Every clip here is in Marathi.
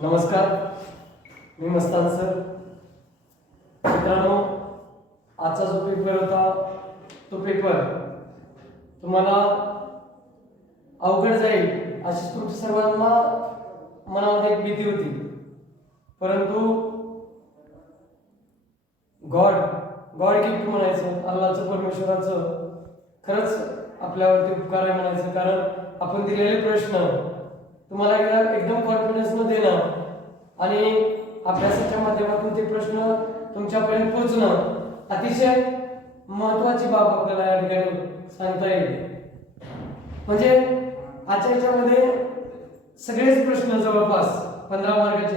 नमस्कार, मी मस्तान सर. मित्रांनो, आजचा जो पेपर होता तो पेपर तुम्हाला अवघड जाईल अशी तुमच्या सर्वांना मनामध्ये एक भीती होती. परंतु गॉड गिफ्ट म्हणायचं, अल्लाचं परमेश्वराचं खरंच आपल्यावरती उपकार आहे म्हणायचं. कारण आपण दिलेले प्रश्न तुम्हाला एकदम कॉन्फिडन्स न देणं आणि अभ्यासाच्या माध्यमातून ते प्रश्न तुमच्यापर्यंत पोहोचणं अतिशय महत्वाची बाब आपल्याला या ठिकाणी सांगता येईल. म्हणजे आजच्या याच्यामध्ये सगळेच प्रश्न जवळपास 15 मार्काचे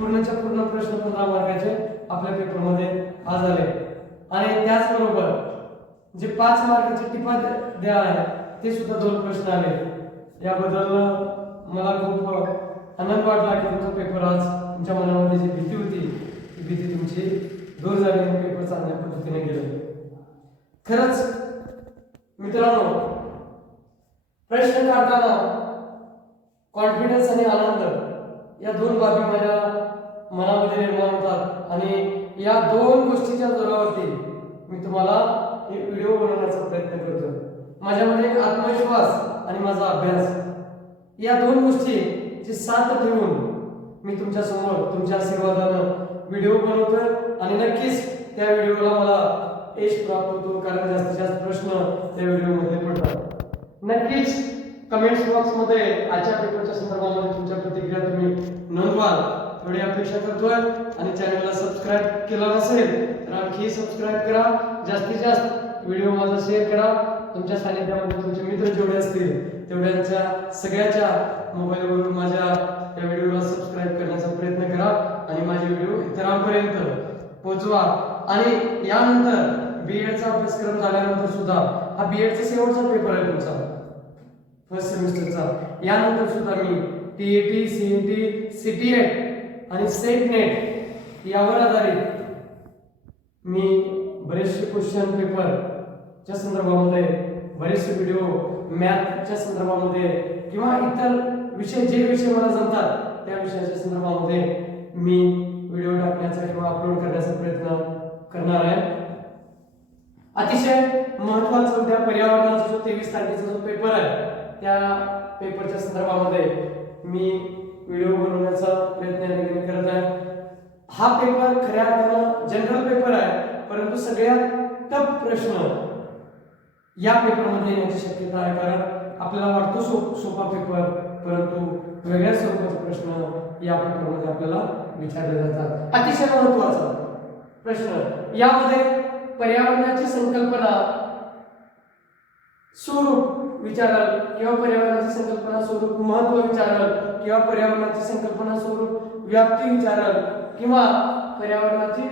पूर्णच्या पूर्ण प्रश्न 15 मार्काचे आपल्या पेपरमध्ये आज आले. आणि त्याचबरोबर जे 5 मार्काचे टिपा द्या आहे ते सुद्धा 2 प्रश्न आले. याबद्दल मला खूप आनंद वाटला की तुमचा पेपर आज तुमच्या मनामध्ये जी भीती होती ती भीती तुमची दूर झाली आणि पेपर चांगल्या पद्धतीने गेले. खरंच मित्रांनो, प्रश्न काढताना कॉन्फिडन्स आणि आनंद या 2 बाबी माझ्या मनामध्ये निर्माण होतात आणि या 2 गोष्टीच्या जोरावरती मी तुम्हाला हे व्हिडिओ बनवण्याचा प्रयत्न करतो. माझ्यामध्ये एक आत्मविश्वास आणि माझा अभ्यास या 2 गोष्टी साथ ठेवून मी तुमच्या समोर तुमच्या आशीर्वादानं व्हिडिओ बनवतोय आणि नक्कीच त्या व्हिडिओला मला यश प्राप्त होतो. कारण जास्तीत जास्त प्रश्न त्या व्हिडिओमध्ये पडतात. नक्कीच कमेंट्स बॉक्समध्ये आजच्या पेपरच्या संदर्भामध्ये तुमच्या प्रतिक्रिया तुम्ही नोंदवाल एवढी अपेक्षा करतोय. आणि चॅनलला सबस्क्राईब केला नसेल तर आणखी सबस्क्राईब करा. जास्तीत जास्त व्हिडिओ माझा शेअर करा. तुमच्या सानिध्यामध्ये तुमचे मित्र जेवढे असतील तेवढ्यांच्या सगळ्याच्या मोबाईलवरून माझ्या या व्हिडिओला सबस्क्राईब करण्याचा प्रयत्न करा आणि माझे व्हिडिओ इतरांपर्यंत पोहोचवा. आणि यानंतर बीएडचा अभ्यासक्रम झाल्यानंतर सुद्धा हा बीएडचा शेवटचा पेपर आहे तुमचा फर्स्ट सेमिस्टरचा. यानंतर सुद्धा मी टीएटी, सीईटी, सीटीएट आणि सेट नेट यावर आधारित मी बरेचसे क्वेश्चन पेपरच्या संदर्भामध्ये बरेचसे व्हिडिओ मॅथच्या संदर्भामध्ये किंवा इतर विषय जे विषय मला जमतात त्या विषयाच्या संदर्भामध्ये मी व्हिडिओ टाकण्याचा किंवा अपलोड करण्याचा प्रयत्न करणार आहे. अतिशय महत्त्वाचा उद्या पर्यावरणाचा जो 23 तारखेचा जो पेपर आहे त्या पेपरच्या संदर्भामध्ये मी व्हिडिओ बनवण्याचा प्रयत्न करत आहे. हा पेपर खऱ्या अर्थानं जनरल पेपर आहे, परंतु सगळ्यात टफ प्रश्न या पेपरमध्ये येण्याची शक्यता आहे. कारण आपल्याला वाटतो सोपा पेपर, परंतु वेगळ्या स्वरूपाचे प्रश्न या पेपरमध्ये आपल्याला विचारले जातात. अतिशय महत्त्वाचा प्रश्न यामध्ये पर्यावरणाची संकल्पना स्वरूप विचारल किंवा पर्यावरणाची संकल्पना स्वरूप महत्त्व विचारल किंवा पर्यावरणाची संकल्पना स्वरूप व्याप्ती विचारल किंवा पर्यावरणाचे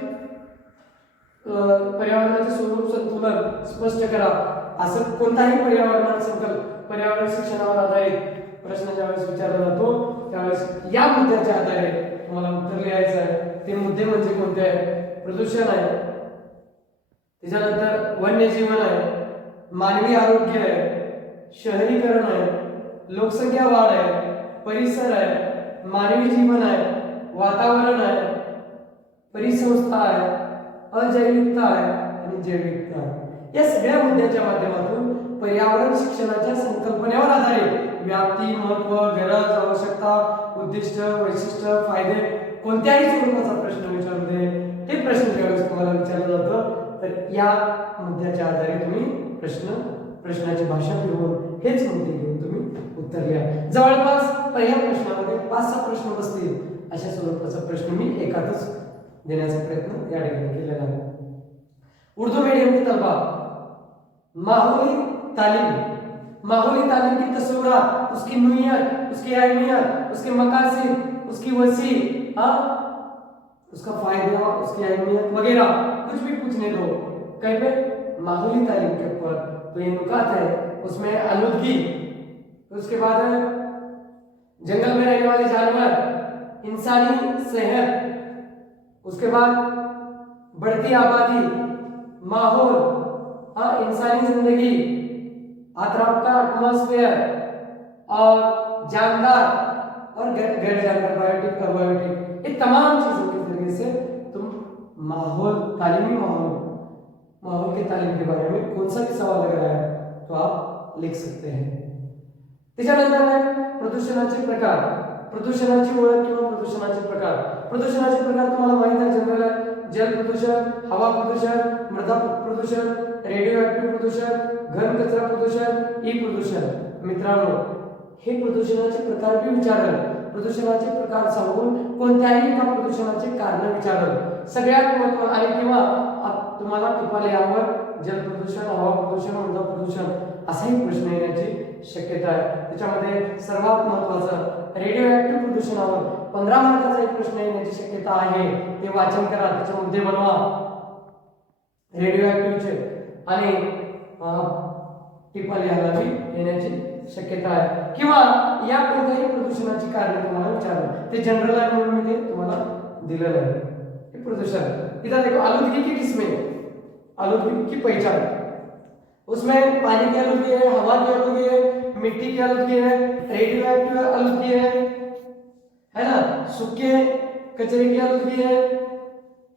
स्वरूप संतुलन स्पष्ट करा. असं कोणताही पर्यावरण शिक्षणावर आधारित प्रश्न ज्यावेळेस विचारला जातो त्यावेळेस या मुद्द्याच्या आधारे तुम्हाला उत्तर लिहायचं आहे. ते मुद्दे म्हणजे कोणते आहे? प्रदूषण आहे, त्याच्यानंतर वन्यजीवन आहे, मानवी आरोग्य आहे, शहरीकरण आहे, लोकसंख्या वाढ आहे, परिसर आहे, मानवी जीवन आहे, वातावरण आहे, परिसंस्था आहे, अजैविकता आहे आणि जैविकता आहे. या सगळ्या मुद्द्याच्या माध्यमातून पर्यावरण शिक्षणाच्या संकल्पनेवर आधारित व्याप्ती, महत्त्व, गरज, आवश्यकता, उद्दिष्ट, वैशिष्ट्य, फायदे कोणत्याही स्वरूपाचा प्रश्न विचारू दे, हे प्रश्न ज्यावेळेस तुम्हाला विचारलं जातं तर या मुद्द्याच्या आधारे तुम्ही प्रश्नाची भाषा फिरवून हेच मुद्दे घेऊन तुम्ही उत्तर लिहा. जवळपास पहिल्या प्रश्नामध्ये 5-6 प्रश्न बसतील अशा स्वरूपाचा प्रश्न मी एकातच देण्याचा प्रयत्न या ठिकाणी केलेला आहे. उर्दू मीडियम की तलबा माहौली तालीम की तस्वुरात, उसकी नुयत, उसकी अहमियत, उसके मकासद, उसकी वसी, उसका फायदा, उसकी अहमियत वगैरह कुछ भी पूछने दो. कहीं पे माहौली तालीम के ऊपर तो ये नुकात है, उसमें आलूदगी, उसके बाद जंगल में रहने वाले जानवर, इंसानी सेहत, उसके बाद बढ़ती आबादी, माहौल, इंसानी जिंदगी, अतराफ का एटमॉस्फेयर और जानदार और गैर जानकार, बायोटिक, अबायोटिक, ये तमाम चीजों के जरिए से तुम माहौल, तालीमी माहौल के तालीम के बारे में कौन सा भी सवाल अगर आया तो आप लिख सकते हैं। त्याच्यानंतर आहे प्रदूषणाचे प्रकार, प्रदूषणाची ओळख किंवा प्रदूषणाचे प्रकार। प्रदूषणाचे प्रकार तुम्हाला माहित आहे, जनरल आहे, जल प्रदूषण, हवा प्रदूषण, मृदा प्रदूषण, रेडिओ ऍक्टिव्ह प्रदूषण, घन कचरा प्रदूषण, ई प्रदूषण। मित्रांनो, हे प्रदूषणाचे प्रकार बी विचारलं, प्रदूषणाचे प्रकार सांगून कोणत्याही एका प्रदूषणाचे कारण विचारलं। सगळ्यात महत्त्वाचं आणि किंवा तुम्हाला टिपा लिहावर जल प्रदूषण, हवा प्रदूषण, मृदा प्रदूषण असाही प्रश्न येण्याची शक्यता आहे। त्याच्यामध्ये सर्वात महत्त्वाचं रेडिओ ऍक्टिव्ह प्रदूषणावर 15 मार्काचा एक प्रश्न येण्याची शक्यता आहे, ते वाचन करा, त्याचे मुद्दे बनवा रेडिओ ऍक्टिव्हचे आणि टिपा लिहायला येण्याची शक्यता आहे। किंवा या कोणत्याही प्रदूषणाची कारणे तुम्हाला विचारलं, ते जनरल आहे म्हणून मी ते तुम्हाला दिलेलं आहे। हे प्रदूषण इधर देखो, आलूदगी की किस्में, आलूदगी की पहचान, उसमें पानी की आलूदगी है, हवा की आलूदगी है, मिट्टी की आलूदगी है, रेडियो एक्टिव आलूदगी है ना, सूखे कचरे की आलूदगी है,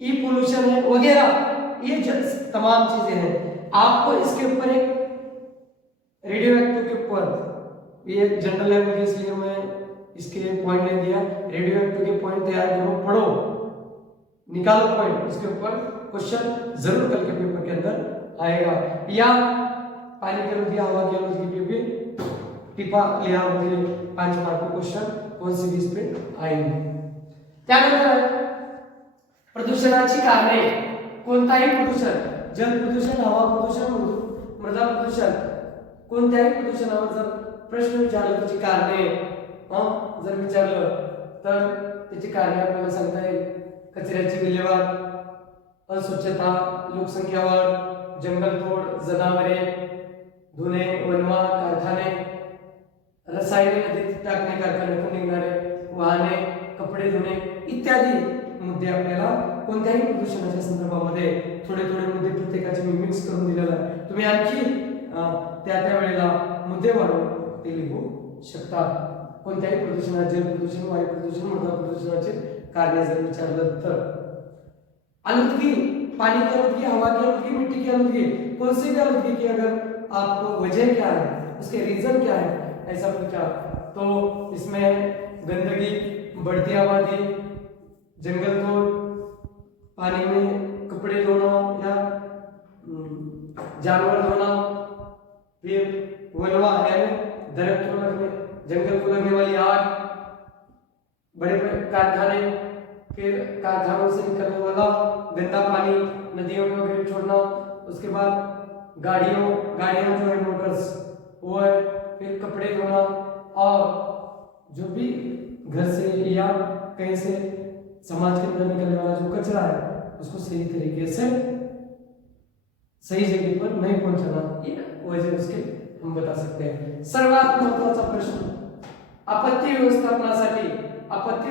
ई पोल्यूशन है वगैरह, ये तमाम चीजें हैं। आपको इसके ऊपर एक रेडियो एक्टिव के ऊपर, ये जनरल लेवल के इसलिए मैं इसके पॉइंट नहीं दिया, रेडियो एक्टिव के पॉइंट तैयार करो, पढ़ो, निकालो पॉइंट, इसके ऊपर क्वेश्चन जरूर कल के पेपर के अंदर आएगा। या पानी की आलूदगी, हवा की आलूदगी पे भी टिपा लिहा होंगे, 5 मार्क के क्वेश्चन कौन सी भी इस पे आएंगे। त्यानंतर प्रदूषणाची कारणे, कोणताही प्रदूषण, जल प्रदूषण, हवा प्रदूषण, मृदा प्रदूषण, कोणत्याही प्रदूषणावर जर प्रश्न विचारला, त्याची कारणे जर विचारलं तर त्याची कारणे आपल्याला सांगता येईल। कचऱ्याची विल्हेवाट, अस्वच्छता, लोकसंख्या वाढ, जंगलतोड, जनावरे, धुणे, वनवा, कारखाने, रसायने नदीत टाकणे, कारखान्यातून निघणारे वाहने, कपडे धुणे इत्यादी मुद्दे आपल्याला कोणत्याही प्रदूषणाच्या संदर्भामध्ये थोडे थोडे मुद्दे प्रत्येकाचे मी मिक्स करून दिलेला आहे। तुम्ही आणखी त्या वेळेला मुद्दे वाढवून ते लिहू शकता। कोणत्याही प्रदूषणाचे, जल प्रदूषण, वायू प्रदूषण, मृदा प्रदूषणाचे कारणे जर विचारलं तर आलूदगी, पानी की आलूदगी, हवा की आलूदगी, मिट्टी की आलूदगी, कौन सी भी आलूदगी की अगर आपको वजह क्या है, उसके रीजन क्या है, ऐसा पूछा तो इसमें गंदगी, बढ़ती आबादी, जंगल तोड़, पानी में कपड़े धोना या जानवर धोना, फिर वनवा है दरख्त को लगने, जंगल को लगने वाली आग, बड़े बड़े कारखाने, फिर कारखानों से निकलने वाला गंदा पानी नदियों में वगैरह छोड़ना, उसके बाद गाड़ियां जो है मोटर्स वो है, फिर कपड़े धोना, और जो भी घर से या कहीं से समाज के अंदर निकलने वाला जो कचरा है उसको सही तरीके से सही जगह पर नहीं पहुंचाना, ये वजह उसके हम बता सकते हैं। सर्वात महत्वाचा प्रश्न, आपत्ती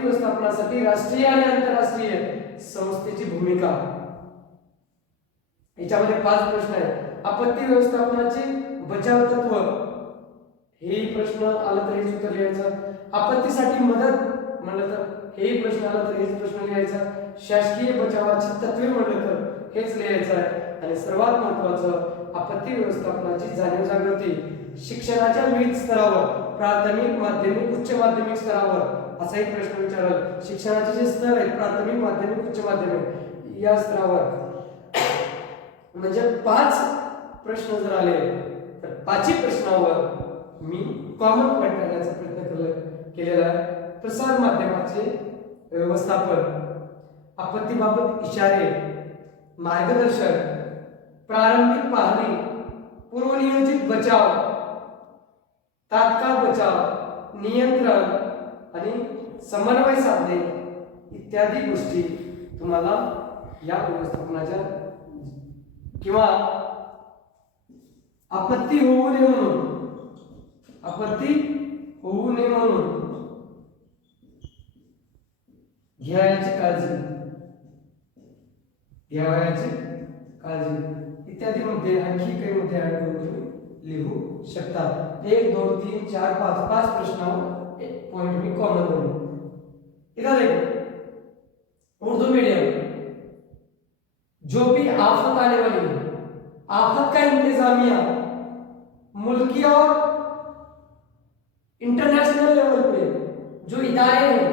व्यवस्थापनासाठी राष्ट्रीय आणि आंतरराष्ट्रीय संस्थेची भूमिका, याच्यामध्ये 5 प्रश्न आहेत। आपत्ती व्यवस्थापनाचे बचाव तत्व, हे प्रश्न आला तर हेच उत्तर लिहायचं। आपत्तीसाठी मदत म्हणलं तर हेही प्रश्न आला तर हेच प्रश्न लिहायचा। शासकीय बचावाची तत्वे म्हणलं तर हेच लिहायचं आहे। आणि सर्वात महत्त्वाचं, आपत्ती व्यवस्थापनाची जाणीव जागृती शिक्षणाच्या विविध स्तरावर, प्राथमिक, माध्यमिक, उच्च माध्यमिक स्तरावर असा एक प्रश्न विचारला। शिक्षणाचे जे स्तर आहेत, प्राथमिक, माध्यमिक, उच्च माध्यमिक या स्तरावर, म्हणजे 5 प्रश्न जर आले तर 5ही प्रश्नावर मी कॉमन पॉइंट काढण्याचा प्रयत्न केलेला आहे। प्रसार माध्यमाचे व्यवस्थापन, आपत्तीबाबत इशारे, मार्गदर्शन, प्रारंभिक पाहणी, पूर्वनियोजित बचाव, तात्काळ बचाव, नियंत्रण आणि समन्वय साधणे इत्यादी गोष्टी तुम्हाला या व्यवस्थापनाच्या किंवा आपत्ती होऊ नये म्हणून घ्यायची काळजी इत्यादी मुद्दे, आणखी काही मुद्दे ऍड करून तुम्ही लिहू शकता। 1 2 3 4 5 प्रश्नावर पॉइंट भी कॉमन दोगे। इधर देखो उर्दू मीडियम, जो भी आफत आने वाली है, आफत का इंतजामिया मुल्की और इंटरनेशनल लेवल पे जो इदारे हैं,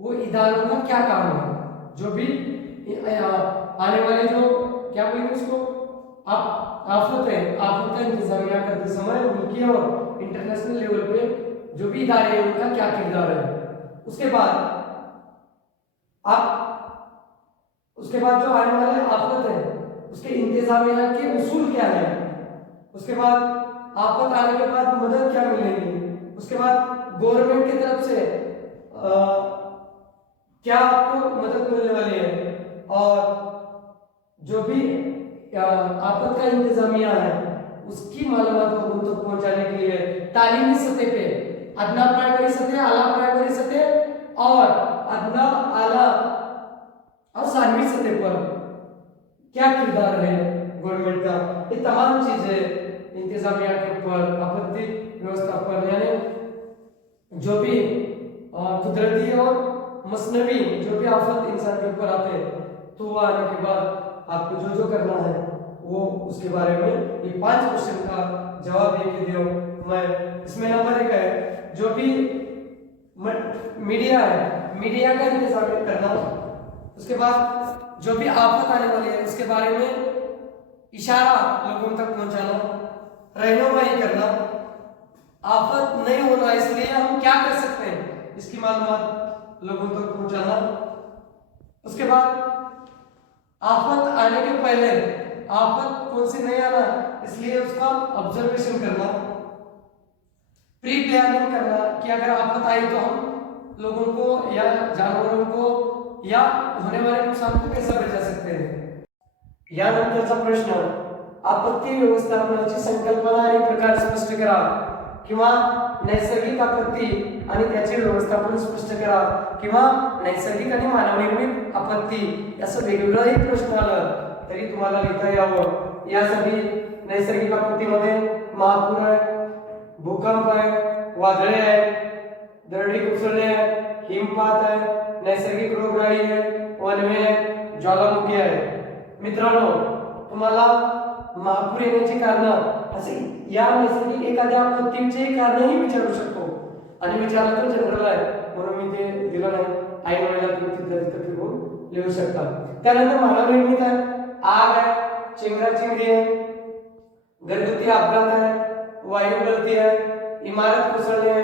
वो इदारों का क्या काम है, जो भी आने वाले जो क्या बोलेंगे उसको आफत है, आफत का इंतजामिया करते समय मुल्की और इंटरनेशनल लेवल पे जो भी इदारे हैं उनका क्या किरदार है। उसके बाद जो आने वाले आफत है उसके इंतजामिया के उसूल क्या है, उसके बाद आफत आने के बाद मदद क्या मिलेगी, उसके बाद गवर्नमेंट की तरफ से क्या आपको मदद मिलने वाली है, और जो भी आफत का इंतजामिया है उसकी मालूमात लोगों तक पहुंचाने के लिए तालीमी सतह पे, अदना प्राइमरी सतह, आला प्राइमरी सतह और अदना, आला और सानवी सतह पर क्या किरदार है गवर्नमेंट का, ये तमाम चीजें इंतजामिया के ऊपर, आपत्ति व्यवस्थापन, यानी जो भी कुदरती और मसनवी जो भी आफत इंसान के ऊपर आते हैं, तो वो आने के बाद आपको जो जो करना है वो उसके बारे में ये 5 क्वेश्चन का जवाब दे के दियो मैं। इसमें नंबर 1 है जो भी मीडिया है, मीडिया का इंतजाम करना, उसके बाद जो भी आफत आने वाली है उसके बारे में इशारा लोगों तक पहुंचाना, रहनुमाई करना, आफत नहीं होना इसलिए हम क्या कर सकते हैं इसकी मालूमात लोगों तक पहुंचाना, उसके बाद आफत आने के पहले आफत कौन सी नहीं आना इसलिए उसका ऑब्जर्वेशन करना, प्री प्लानिंग करना कि अगर आफत आई तो हम लोगों को या जानवरों को या होने वाले नुकसान को कैसे बचा सकते हैं। यानंतरचा प्रश्न, आपत्ती व्यवस्थापनाची संकल्पना आणि प्रकार स्पष्ट करा, किंवा नैसर्गिक आपत्ती आणि त्याचे व्यवस्थापन स्पष्ट करा, किंवा नैसर्गिक आणि मानवनिर्मित आपत्ती, असं वेगवेगळंही प्रश्न आलं तरी तुम्हाला लिहिता यावं यासाठी नैसर्गिक आपत्तीमध्ये महापूर आहे, भूकंप आहे, वादळे आहे, दरडी कोसळणे आहे, हिमपात आहे, नैसर्गिक रोगराई आहे, वनवे आहे, ज्वालामुखी आहे। मित्रांनो, तुम्हाला महापूर येण्याची कारण असे या नैसर्गिक एखाद्या आपत्तीचे कारणही विचारू शकतो, आणि विचारलं तर जनरल आहे म्हणून मी ते दिलं नाही, ऐन वेळेला तुम्ही तिथं फिरून लिहू शकता। त्यानंतर मानवनिर्मित आहे, आग आहे, चेंगराचेंगरी आहे, घरगुती अपघात आहे, वायू गळती आहे, इमारत कोसळणे आहे,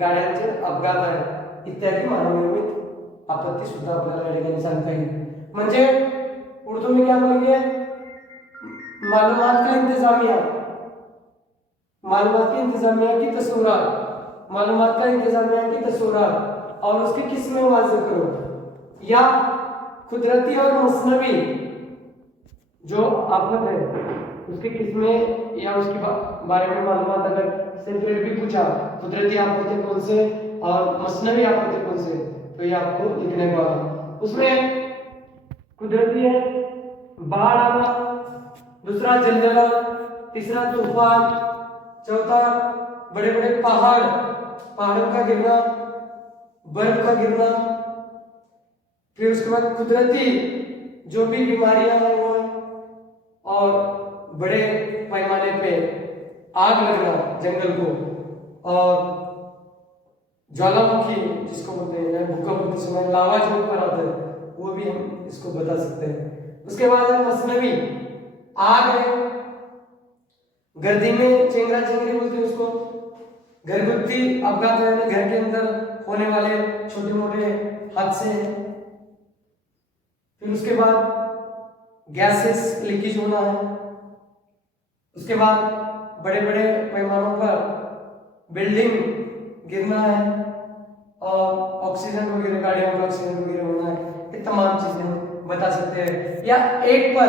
गाड्यांचे अपघात आहे, इत्यादी मानवनिर्मित आपत्ती सुद्धा आपल्याला या ठिकाणी सांगता येईल। म्हणजे उर्दू में क्या बोलेंगे, मालूमात का इंतजामिया, मालूमात की इंतजामिया की तस्वुरात, मालूमात का इंतजामिया की तस्वुरात और उसकी किस्में वाज़ेह करो, या कुदरती और मसनवी जो आफत है उसकी किस्में या उसके बारे में मालूमात अगर सेपरेट भी पूछा, कुदरती आफतें कौन से और मसनवी आफतें कौन से, तो ये आपको लिखने को आगा। उसमें कुदरती है बाढ़ आना, दूसरा जलजला, तीसरा तूफान, चौथा बड़े बड़े पहाड़ों का गिरना, बर्फ का गिरना, फिर उसके बाद कुदरती जो भी बीमारियां हैं वो, और बड़े पैमाने पे आग लगना जंगल को, और ज्वालामुखी जिसको बोलते हैं, भूकंप के समय लावा जो ऊपर आता है वो भी हम इसको बता सकते हैं। उसके बाद है मसनवी, आग है, गर्दी में चेंगरा चेंगरी बोलते हैं उसको, घरगुती अपघात है, घर के अंदर होने वाले छोटे मोटे हादसे हैं, फिर उसके बाद गैसेस लीकेज होना है, उसके बाद बड़े बड़े पैमानों पर बिल्डिंग गिरना है, और ऑक्सीजन वगैरह, गाड़ियों का ऑक्सीजन वगैरह होना है, ये तमाम चीजें बता सकते हैं। या एक पर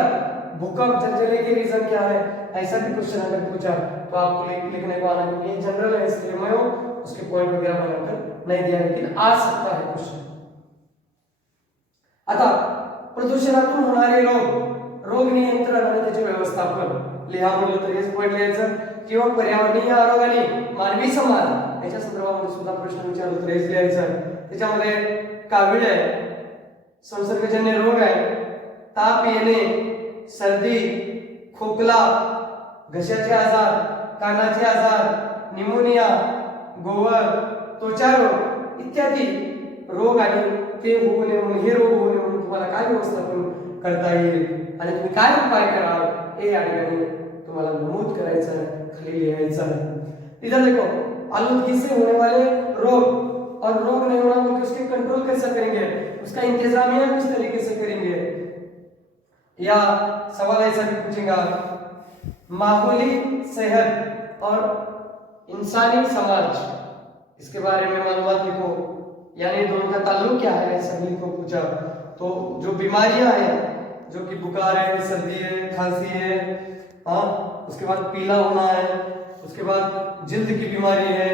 भूकंप जलजले के रीजन क्या है, ऐसा भी क्वेश्चन अगर पूछा तो आपको लिखने को आना, क्योंकि ये जनरल है इसलिए मैं उसके पॉइंट वगैरह बनाकर नहीं दिया, लेकिन आ सकता है क्वेश्चन। आता प्रदूषणातून होणारे रोग नियंत्रण आणि त्याचे व्यवस्थापन लिहा म्हणलं तर हेच पॉइंट लिहायचं, किंवा पर्यावरणीय आरोग्य आणि मानवी समाज याच्या संदर्भामध्ये सुद्धा प्रश्न विचारला तर हेच लिहायचं आहे. त्याच्यामध्ये कावीळ आहे, संसर्गजन्य रोग आहे, ताप येणे, सर्दी, खोकला, घशाचे आजार, कानाचे आजार, निमोनिया, गोवर, त्वचा रोग इत्यादी रोग आणि ते होऊ नये म्हणून, हे रोग होऊ नये म्हणून तुम्हाला काय व्यवस्थापन करता येईल आणि तुम्ही काय उपाय कराल हे या ठिकाणी तुम्हाला नमूद करायचं आहे, खाली लिहायचं है. इधर देखो, आलूदगी से होने वाले रोग और रोग नहीं होना तो उसके कंट्रोल कैसे करेंगे, उसका इंतजामिया किस तरीके से करेंगे, या सवाल ऐसा भी पूछेगा माहौली सेहत और इंसानी समाज, इसके बारे में मालूमात लिखो, यानी दोनों का ताल्लुक क्या है सभी को पूछा. तो जो बीमारियां हैं, जो कि बुखार है, सर्दी है, खांसी है, हाँ, उसके बाद पीला होना है, उसके बाद जिल्द की बीमारी है,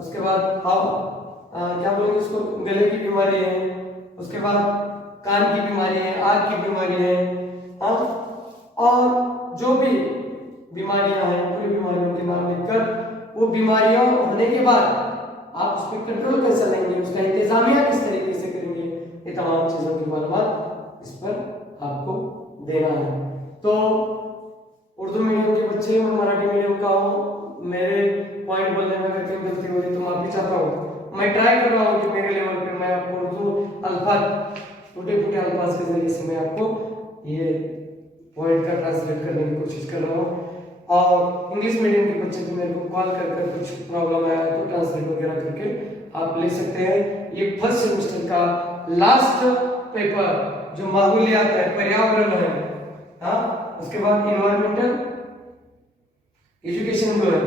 उसके बाद क्या बोलेंगे उसको, गले की बीमारी है, उसके बाद कान की बीमारी है, आँख की बीमारी है, हाँ, और जो भी बीमारियां हैं पूरी बीमारियों के नाम लिखकर वो बीमारियां होने के बाद आप उस पर कंट्रोल कैसे लेंगे, उसका इंतजामिया किस तरीके से करेंगे, ये तमाम चीजों की मालूमात इस पर आपको देना है. तो उर्दू मीडियम के बच्चे और मराठी मीडियम का हो, मेरे पॉइंट बोलने में अगर कहीं गलती हो रही तो माफी चाहता हूँ. मैं ट्राई कर रहा हूँ कि मेरे लेवल पे मैं आपको उर्दू अल्फाज, टूटे फूटे अल्फाज के जरिए से मैं आपको ये पॉइंट का ट्रांसलेट करने की कोशिश कर रहा हूँ. और इंग्लिश मीडियम के बच्चे तो मेरे को कॉल कर कुछ प्रॉब्लम आया तो ट्रांसलेट वगैरह करके आप ले सकते हैं. ये फर्स्ट सेमेस्टर का लास्ट पेपर जो माहौलियात है, पर्यावरण है, हाँ, उसके बाद इन्वायरमेंटल एजुकेशन जो है,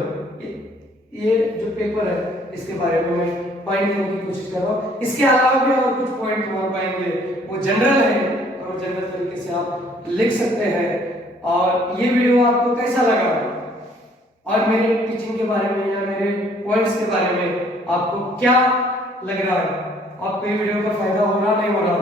ये जो पेपर है इसके बारे में मैं पॉइंट देने की कोशिश कर रहा हूँ. इसके अलावा भी और कुछ पॉइंट वहां पाएंगे, वो जनरल है और जनरल तरीके से आप लिख सकते हैं. और ये वीडियो आपको कैसा लगा और मेरे टीचिंग के बारे में या मेरे पॉइंट्स के बारे में आपको क्या लग रहा है, आपको ये वीडियो का फायदा हो रहा नहीं हो रहा,